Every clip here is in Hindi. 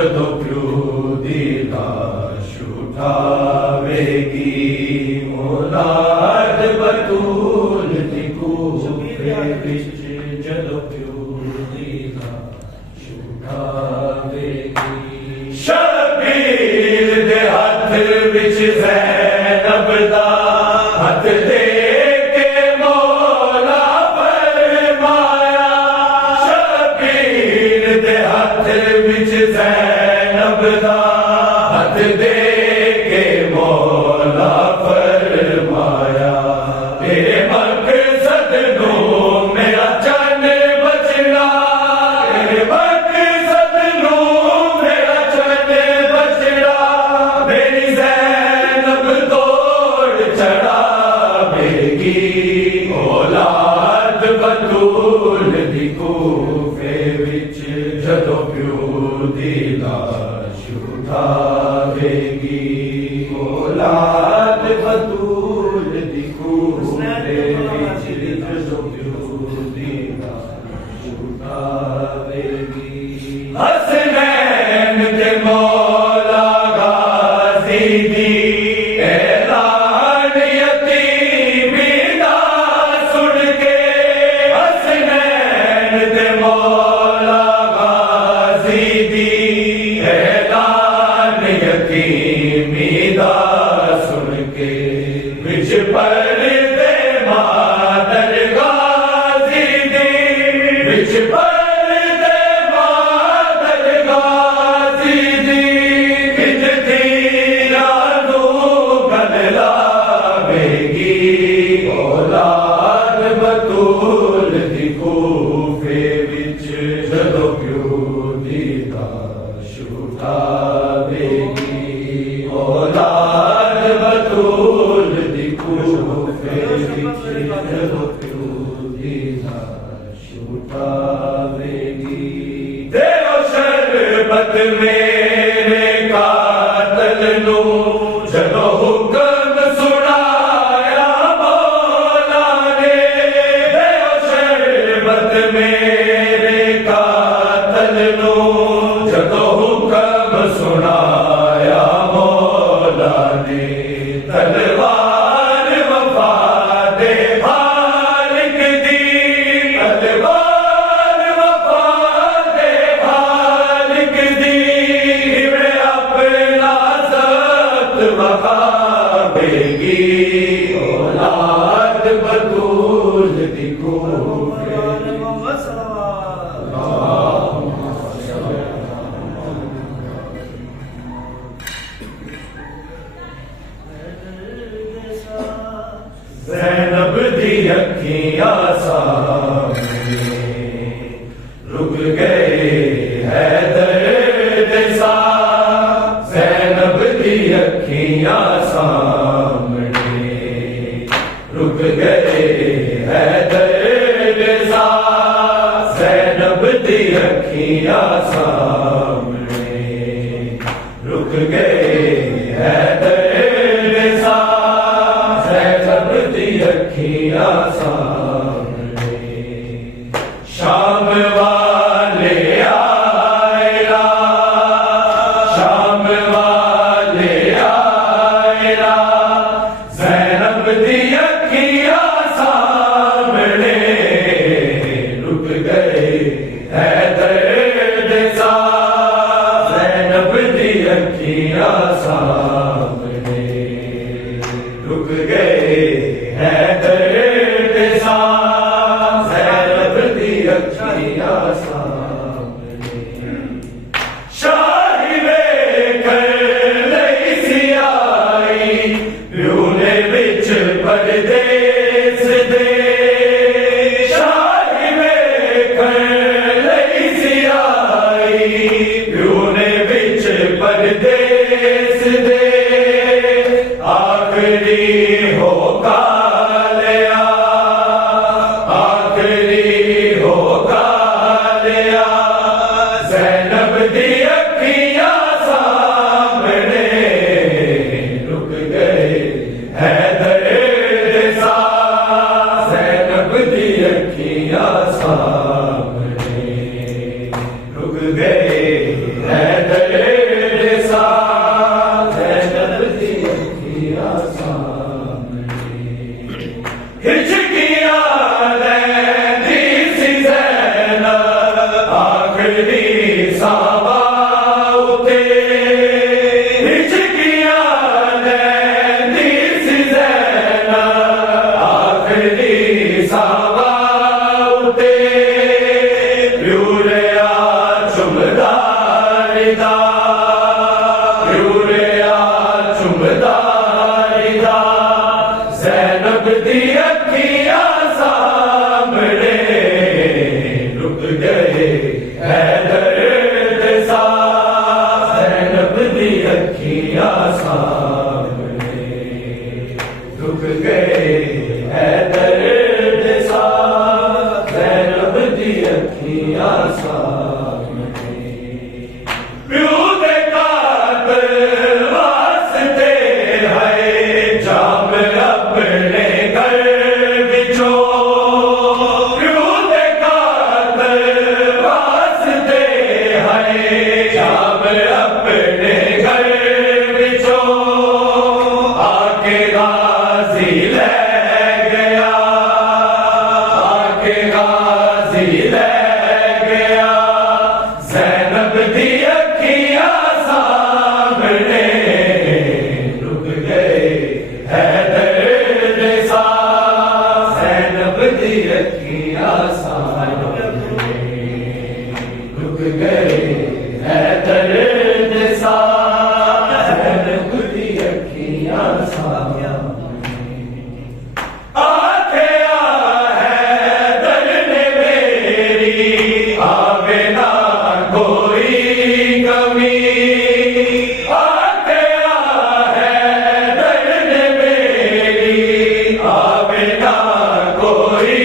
ਜਦੋਂ ਪਿਓ ਦੀ ਲਾਸ਼ ਉਠਾ औलाद बतूल दी कूफे विच जदों प्यो दी लाश उठावेगी। शबीर दे हथ विच ज़ैनब दा हथ दे के मौला फरमाया। शबीर दे हथ विच ज़ैनब दा हथ दे के मौला फरमाया। तेरे मकसद नू मेरा चन बचना, तेरे मकसद नू मेरा चन बचना। मेरी ज़ैनब दौड़ चढ़ावेगी, औलाद बतूल दी कूफे विच जदों प्यो दी लाश उठावेगी। औलाद बतूल दी कूफे विच जदों प्यो दी लाश उठावेगी। हसनैन ते मौला गाज़ी दी ऐलान यतीमी दा सुन के। हसनैन ते मौला गाज़ी दी ऐलान यतीमी दा सुन के। विच पर्दे मादर गाज़ी दी, विच पर्दे मादर गाज़ी दी। इंज धीरा नू गल लावेगी, औलाद बतूल दी कूफे विच जदों प्यो दी लाश उठावेगी। औलाद बतूल दी कूफे विच जदों प्यो दी लाश उठावेगी। देओ शरबत मेरे कातल नू जदों हुक्म सुनाया मौला ने। देओ शरबत मेरे कातल नू जदों हुक्म सुनाया मौला ने। तलवार वफा दे मालिक दी, तलवार वफा दे मालिक दी। इवें अपना ज़ात वखावेगी, औलाद बतूल दी कूफे। ज़ैनब दी अखियां सामने रुक गए हैदर दे साथ। ज़ैनब दी अखियां सामने रुक गए हैदर दे साथ। ज़ैनब दी अखियां सामने रुक गए हैदर दे साथ। ज़ैनब दी अखियां सामने। शाम वाले आएला, शाम वाले आएला। ज़ैनब दी अखियां सामने रुक गए हैदर दे साथ। ज़ैनब दी अखियां सामने रुक गए हैदर दे साथ। ज़ैनब दी अखियां सामने। शाही वेखण लई सी आई, प्यो ने विच परदेस दे। शाही वेखण लई सी आई, प्यो ने विच परदेस दे। आखिरी होका लिया, आखिरी होका लिया। ज़ैनब दी अखियां सामने रुक गए हैदर दे साथ। ज़ैनब दी अखियां सामने रुक गए हैदर दे साथ। ज़ैनब दी आख्या है दर ने मेरी आवे ना कोई कमी आख्या है दर ने मेरी आवे ना कोई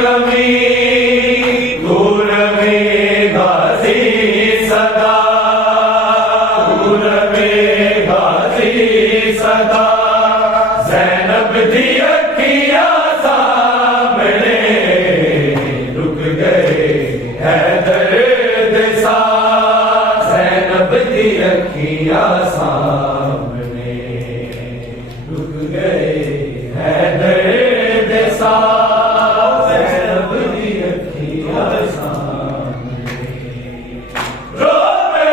कमी दूर में गाजी सदा दूर में गाजी सदा ज़ैनब दी अखियां सामने रुक गए है दर्द सा ज़ैनब दी अखियां सामने रुक गए है दर्द सा ज़ैनब दी अखियां सामने रोवे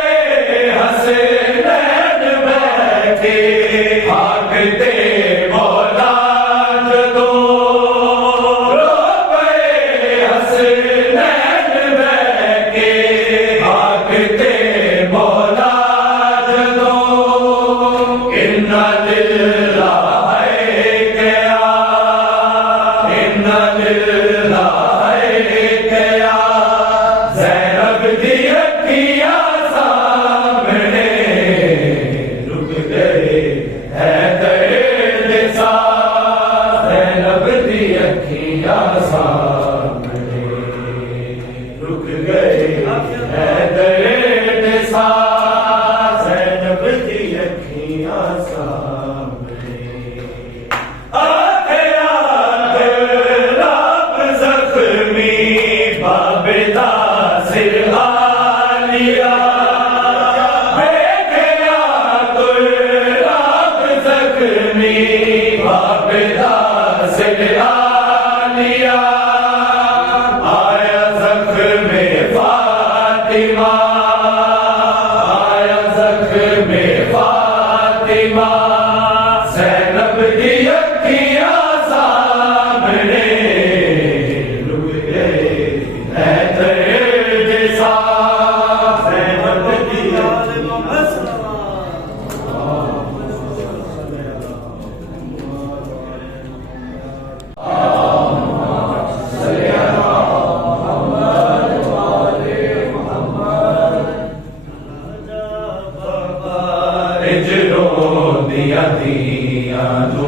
हसनैन बैठे भागते मौला जदों रोवे हसनैन बैठे भागते मौला जदों इन्ना लिल्लाह है क्या इन्ना लिल्लाह है क्या ज़ैनब दी अखियां सामने रुक गए है दर्द सा ज़ैनब दी अखियां सामने रुक गए है दर्द सा ज़ैनब दी अखियां सामने आखिया गुलाब ज़ख्मी बाबेदा सिर आलिया गया गुलाब ज़ख्मी बाबेदा सिर आलिया आया ज़ख्म फातिमा आया ज़ख्म फातिमा ज़ैनब दी अखियां सामने रुक गए है दर्द सा ज़ैनब दी हिजरों दिया दिया तू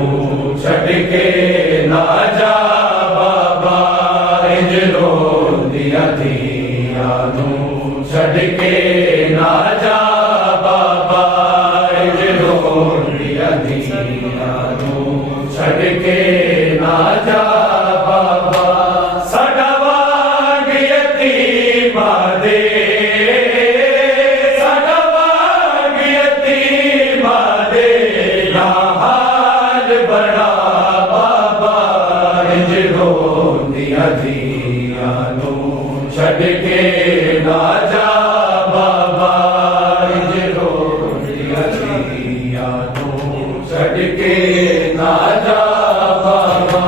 छड़ के ना जा बाबा हिजरों दिया दिया तू छड़ के ना जा बाबा हिजरों दिया दिया तू छड़ के ना जा बाबा साडा वांग यतीमा दे साडा वांग यतीमा दे ना हाल बड़ा बाबा हिजरों दिया दिया तू छड़ के ना जा बाबा हिजरों दिया दिया तू छड़ के ना जा बाबा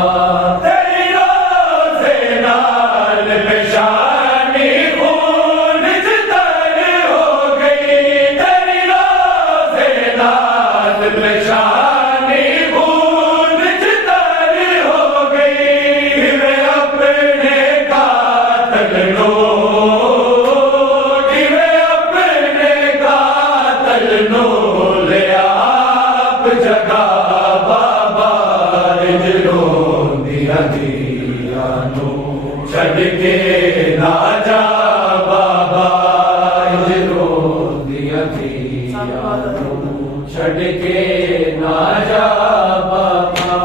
तेरी रोज़े नाल पेशानी खून जितर हो गई तेरी रोज़े नाल पेशानी खून जितर हो गई वे अपने कातल नो वे अपने कातल नो ले आप जगा बाबा हिजरों दिया दिया नो छड़ के ना जा बाबा हिजरों दिया दिया नो छड़ के ना जा बाबा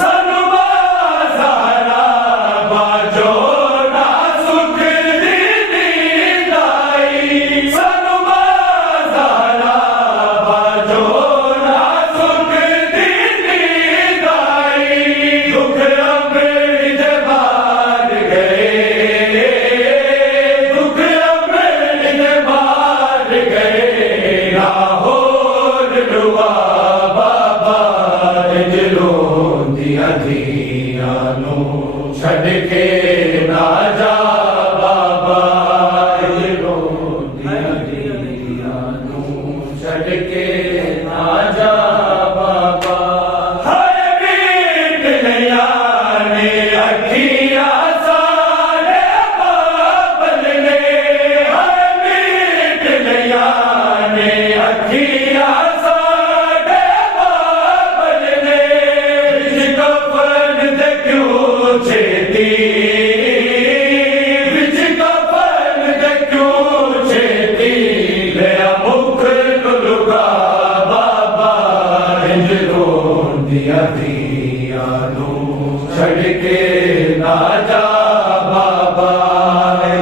सानू बाज़ारा बाजो ना सुख दी नींद आई सानू बाज़ारा बाजो ना सुख दी नींद आई दुख अपनी जबान गए दुख अपनी जबान गए लाहौर डुबा बाबा हिजरों दिया दिया नो छड़ के ना जा बाबा हिजरों दिया दिया नो छड़ के ना जा बाबा दिया दिया नू छड़ के ना जा बाबा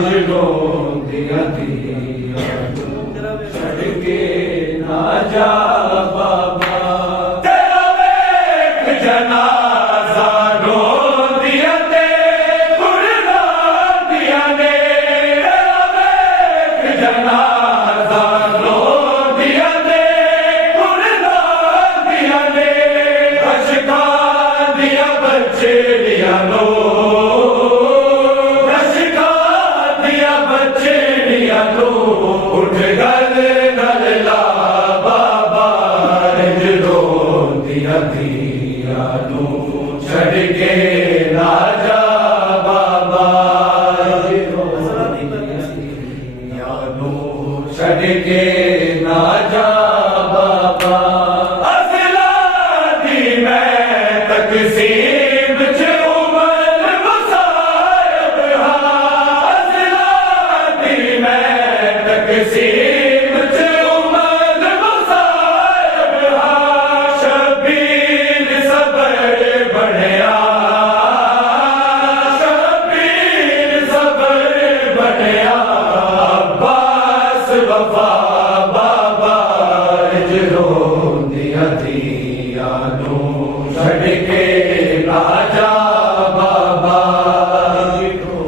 जुनून दिया दिया नू छड़ के ना जा बाबा तेरा वेख जनाजा रो दिया ते कुर्बान दिया ने तेरा वेख जनाजा रो दिया ते कुर्बान दिया ने अशका दिया बच्चे दिया लो अशका दिया बच्चे दिया लो उठ गल गल ला बाबा रो दिया दिया नो छड़ के ना जा बाबा रो दिया नो छड़ के ना जा बाबा असला दी मैं तकसीम च उमर वसायब असला दी मैं तकसीम च उमर वसायब शबीर सबर बढ़िया शबीर सबर बढ़िया अब्बास वफा बाबा रो दिया दिया नो छड़ के ना जा बाबा रो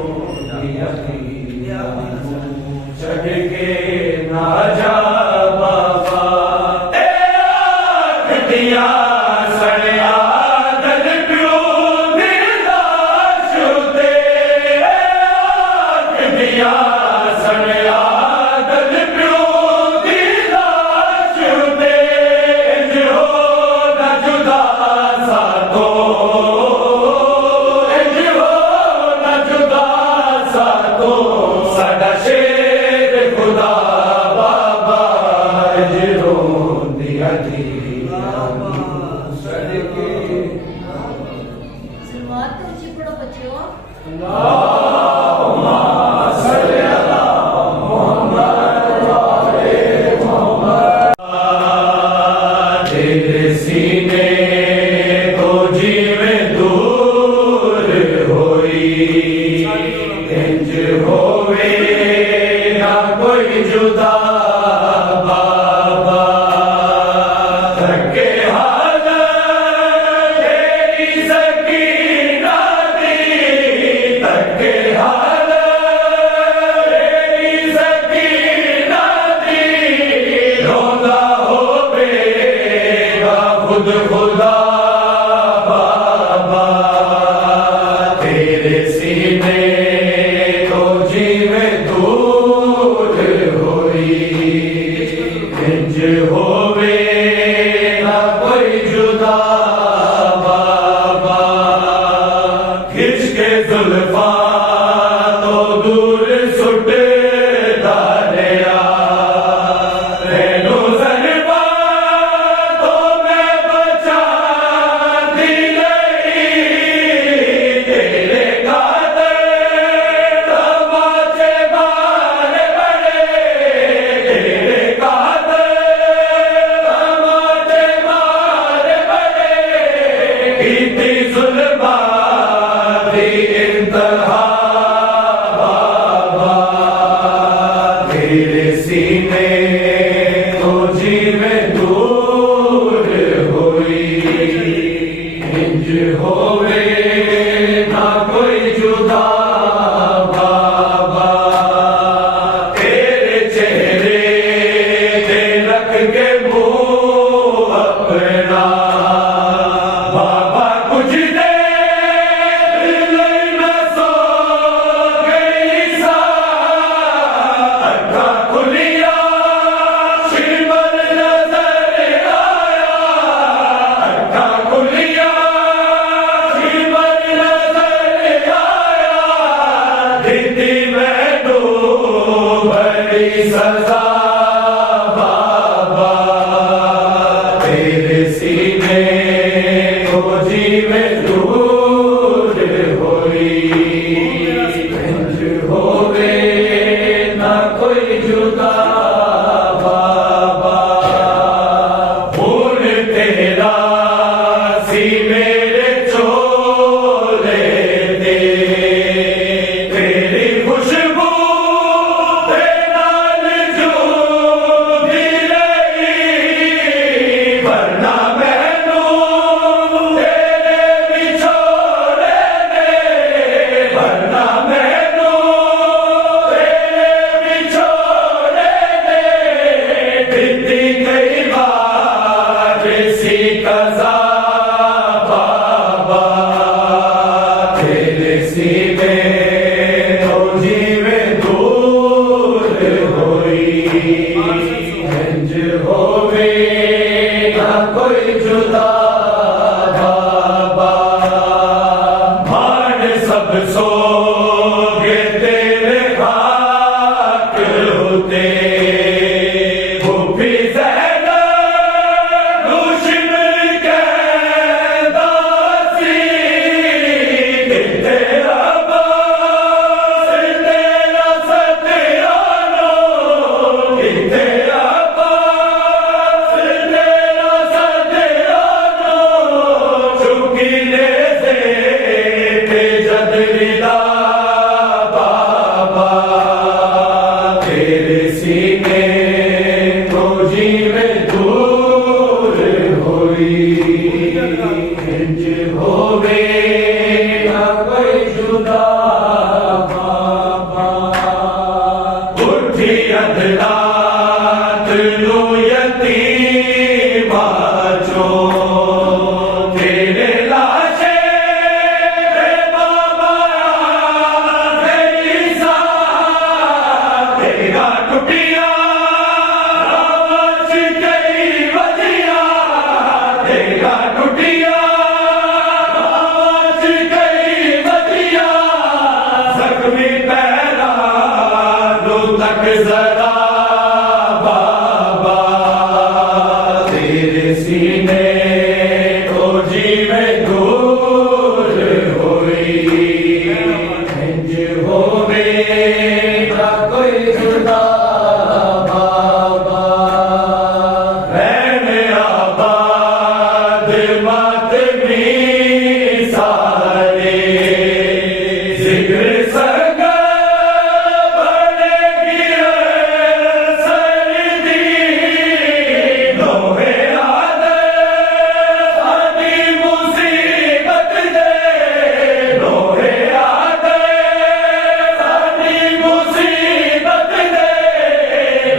दिया दिया नो छड़ के ना जा बाबा आख दिया सड़िया दल प्यो निर्दाश दे आख दिया सड़िया दल प्यो निर्दाश दे जो न जुदा साथो जो न जुदा साथो साडा शेर खुदा बाबा रो दिया दिया छड़ के सलवात तो ऊंची पढ़ो बच्चों। तेरे सीने तो जीवे दूर होई इंज होवे ना कोई जुदा बाबा थके हाल तेरी सकीना दी थके हाल तेरी सकीना दी रोंदा होवेगा खुद खुदा बाबा तेरे सीने तो जीवे दूर होई इंज होवे ना कोई जुदा बाबा खिंच के जुल्फा तो दूर सुट दारिया रेनो जरबा तो मैं बचा दी नहीं तेरे कातर तमाचे मारे बड़े तेरे कातर तमाचे मारे बड़े इतनी जुल्मा दी इंतहा बाबा तेरे सीने तो जीवे दूर होई इंज होवे ना कोई जुदा बाबा तेरे चेहरे ते रख के मुंह अपना बाबा कुछ देर न सो गई सा अक्खा खुलिया शिमर नजर आया अक्खा खुलिया शिमर नजर आया दीदी मैनू बड़ी सजा बाबा तेरे सीने को जीवे दूर होई इंज होवे ना कोई जुदा बाबा होवे ना कोई जुदा बाबा उठी अधरात नु यतीमा जो तेरे लाशे रे बाबा तेरी सा तेरा टुटिया आवाज कई वजिया तेरा टुटिया आवाज कई वजिया जख्मी पैरा लो तक जरा बाबा तेरे सीने को जीवे दूर होई इंज होवे ना कोई जुदा बाबा रहने आबाद मातमी सारे जिक्र संग बढ़ेगी सरदी लोहे आदे आदि मुसीबत दे लोहे आदे आदि मुसीबत दे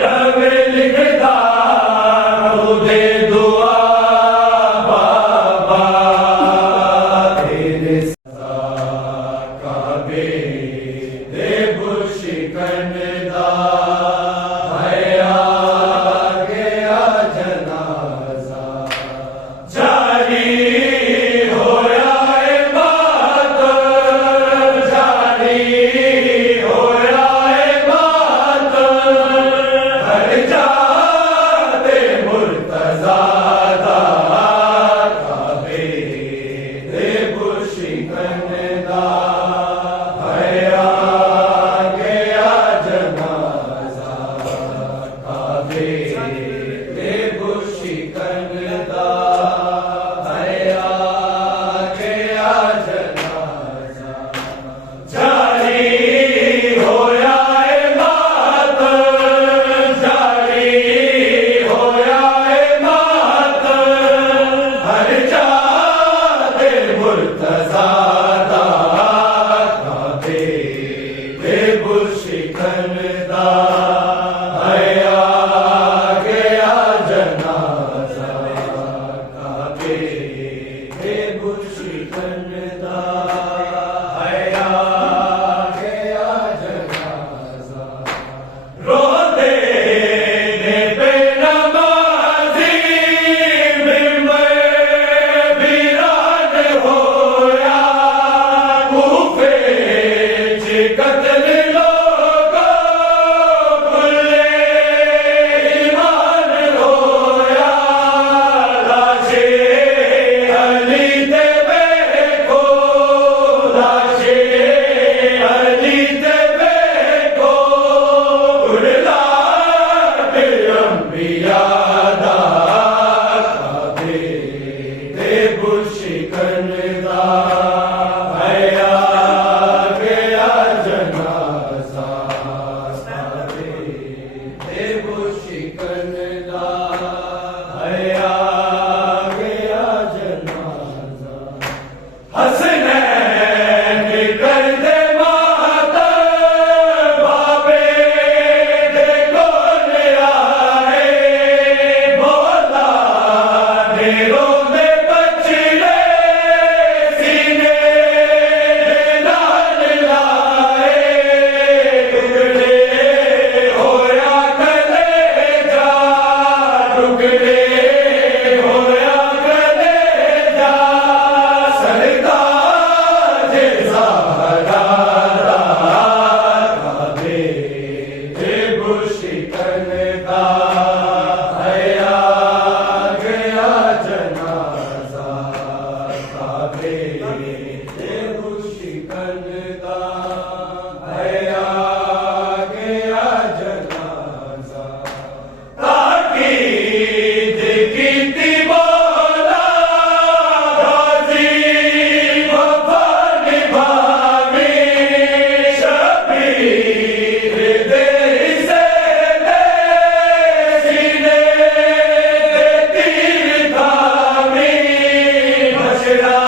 रवे लिखदा तुझे दुआ बाबा तेरे काबे दे बुशिकन दा हया गया जनाजा जारी होया ए बात जारी होया ए बात हर जाते मुर्तजा दा काबे दे बुशिकन दा हया गया जनाजा काबे दे बुशिकन दा हया गया जनाजा जारी होया ए बात जारी होया ए बात हर जाते मुर्तजा दा काबे दे बुशिकन दा हया गया जनाजा काबे दे बुशिकन दा हया गया जनाजा रोते ने पे नमाजी मिंबर वीरान होया कूफे च कत्ल लोगो खुले ईमान होया लाशे अली ते बेको लाशे अली ते बेको उड़ला के अंबिया दा काबे दे बुशिकन दा हया गया जनाजा काबे दे बुशिकन दा हया गया जनाजा हसनैन कर दे माता बाबे दे कोल आए बोला ढेरों दे बचड़े सीने नाल लाए टुकड़े होया कलेजा टुकड़े होया कलेजा सरदार जे ज़हरा दा काबे दे बुशिकन दा हया गया जनाजा काबे दे बुशिकन दा हया गया जनाजा ताकीद कीती बोला गाजी वफा निभावी शबीर दे से दे सीने दे तीर धामी बशरा